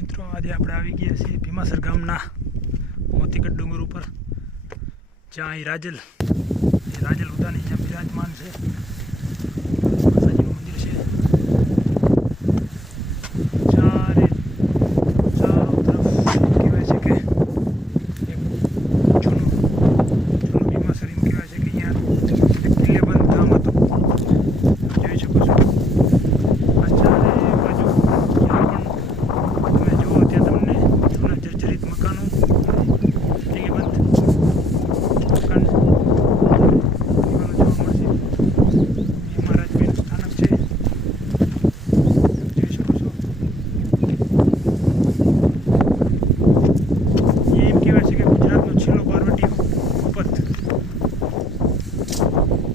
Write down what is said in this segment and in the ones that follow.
મિત્રો આજે આપણે આવી ગયા છીએ ભીમાસર ગામના મોતીગઢ ડુંગર ઉપર, જ્યાં અહીં રાજલ ઉદાની જ્યાં બિરાજમાન છે. માતાજીનું મંદિર છે. ચારો તરફ કહેવાય છે કે એક જૂનું ભીમાસર એમ કહેવાય છે કે અહીંયા કિલ્લેબંધ ધામ હતું. જોઈ શકો છો આ ચારે બાજુ ત્યાં પણ તમે જુઓ ત્યાં તમને જૂના જર્જરિત મકાનો, કિલ્લેબંધ મકાન જોવા મળશે. મહારાજભાઈનું સ્થાનક છે, જોઈ શકો છો. એ એમ કહેવાય છે કે ગુજરાતનો છેલ્લો બારવટીયો ભૂપત.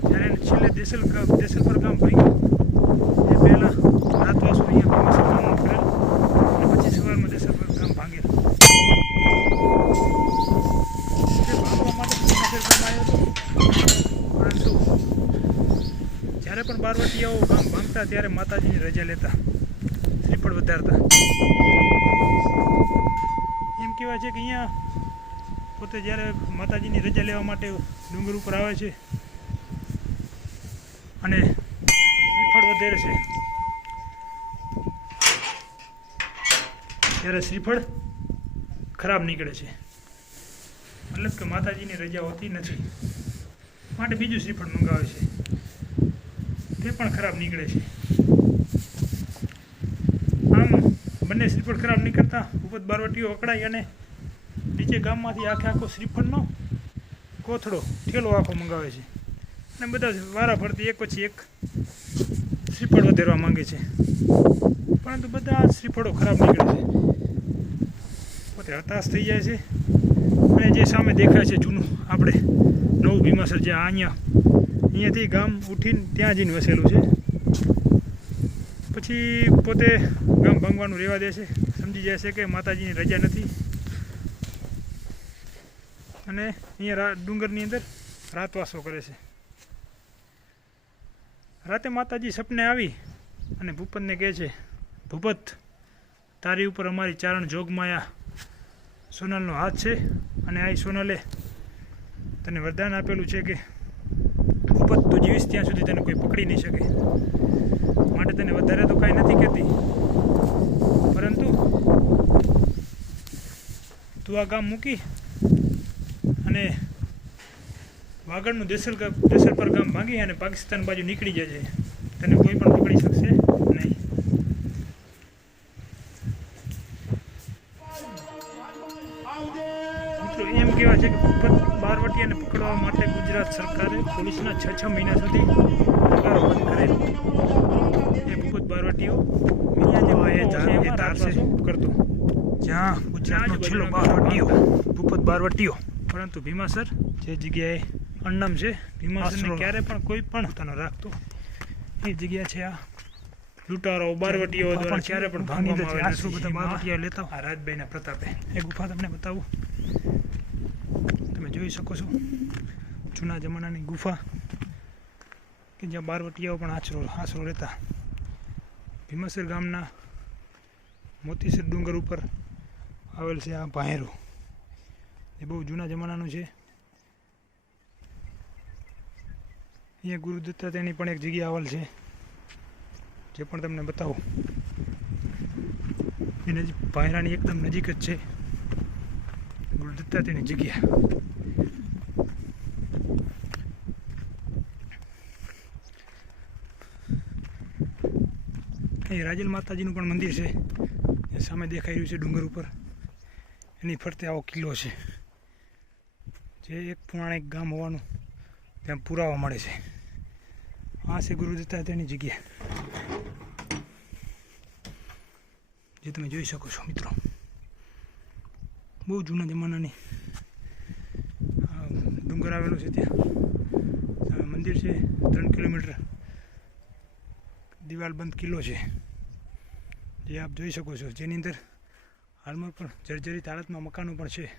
જ્યારે છેલ્લે દેસલપર ગામ ભાંગ્યું એ પહેલાં રાતવાસો અહીંયા ભીમાસર ગામમાં કરેલ અને પછી સવારમાં દેસલપર ગામ ભાંગેલ. ભાંગવા માટે ભીમાસર ગામ આવ્યો હતો, પરંતુ જ્યારે પણ બારવટીયાઓ ગામ ભાંગતા ત્યારે માતાજીની રજા લેતા, શ્રીફળ વધારતા. એમ કહેવાય છે કે અહીંયા પોતે જ્યારે માતાજીની રજા લેવા માટે ડુંગર ઉપર આવે છે અને શ્રીફળ વધેરે છે, ત્યારે શ્રીફળ ખરાબ નીકળે છે. મતલબ કે માતાજીની રજા હોતી નથી, માટે બીજું શ્રીફળ મંગાવે છે, તે પણ ખરાબ નીકળે છે. આમ બંને શ્રીફળ ખરાબ નીકળતા ભૂપત બારવટીઓ અકળાઈ અને નીચે ગામમાંથી આખો શ્રીફળનો કોથળો ઠેલો આખો મંગાવે છે અને બધા વારા ફરતી એક પછી એક શ્રીફળ વધેરવા માંગે છે, પરંતુ બધા શ્રીફળો ખરાબ નીકળે છે. પોતે હતાશ થઈ જાય છે અને જે સામે દેખાય છે જૂનું આપણે નવું ભીમાસર, જે અહીંયાથી ગામ ઉઠીને ત્યાં જઈને વસેલું છે, પછી પોતે ગામ ભાંગવાનું રહેવા દે છે. સમજી જાય છે કે માતાજીની રજા નથી અને અહીંયા ડુંગરની અંદર રાતવાસો કરે છે. રાતે માતાજી સપને આવી અને ભૂપતને કહે છે, ભૂપત, તારી ઉપર અમારી ચારણ જોગમાયા સોનલનો હાથ છે અને આ સોનલે તને વરદાન આપેલું છે કે ભૂપત, તું જીવીશ ત્યાં સુધી તને કોઈ પકડી નહીં શકે, માટે તને વધારે તો કાંઈ નથી કહેતી, પરંતુ તું આ ગામ મૂકી અને વાગડનું દેસલપર ગામ ભાંગી અને પાકિસ્તાન બાજુ નીકળી જજે, તને કોઈ પણ પકડી શકશે નહીં. મિત્રો એમ કહેવાય છે કે ભૂપત બારવટીયાને પકડવા માટે ગુજરાત સરકારે પોલીસના 6 મહિના સુધી પગારો બંધ કરેલ. એ ભૂપત બારવટીયો કરતો, જ્યાં ગુજરાતનો છેલ્લો બારવટીયો ભૂપત બારવટીયો. પરંતુ ભીમાસર જે જગ્યાએ અન્નમ છે, ભીમાસરને ક્યારે પણ કોઈ પણ પોતાનો રાખતો એ જગ્યા છે. આ લૂંટારો બારવટીઓ દ્વારા ક્યારે પણ ભાંગવામાં આવે નથી. બધા બારવટીયા લેતા આ રાજભાઈના પ્રતાપે. એ ગુફા તમને બતાવું, તમે જોઈ શકો છો જૂના જમાનાની ગુફા કે જ્યાં બારવટીયાઓ પણ આશરો રહેતા. ભીમાસર ગામના મોતીસર ડુંગર ઉપર આવેલ છે આ ભાંયરું, એ બહુ જૂના જમાનાનું છે. અહીંયા ગુરુ દત્તાત્રેયની પણ એક જગ્યા આવેલ છે, જે પણ તમને બતાવું. એને ભાંયરાની એકદમ નજીક જ છે ગુરુ દત્તાત્રેયની જગ્યા. અહીં રાજલ માતાજીનું પણ મંદિર છે, એ સામે દેખાઈ રહ્યું છે ડુંગર ઉપર. એની ફરતે આવો કિલ્લો છે, જે એક પૌરાણિક ગામ હોવાનું ત્યાં પુરાવા મળે છે. આ છે ગુરુ દત્તાત્રેયની જગ્યા, જે તમે જોઈ શકો છો મિત્રો. બહુ જૂના જમાનાની ડુંગર આવેલો છે, ત્યાં મંદિર છે. 3 કિલોમીટર દિવાલબંધ કિલ્લો છે, જે આપ જોઈ શકો છો, જેની અંદર હાલમાં પણ જર્જરિત હાલતમાં મકાનો પણ છે.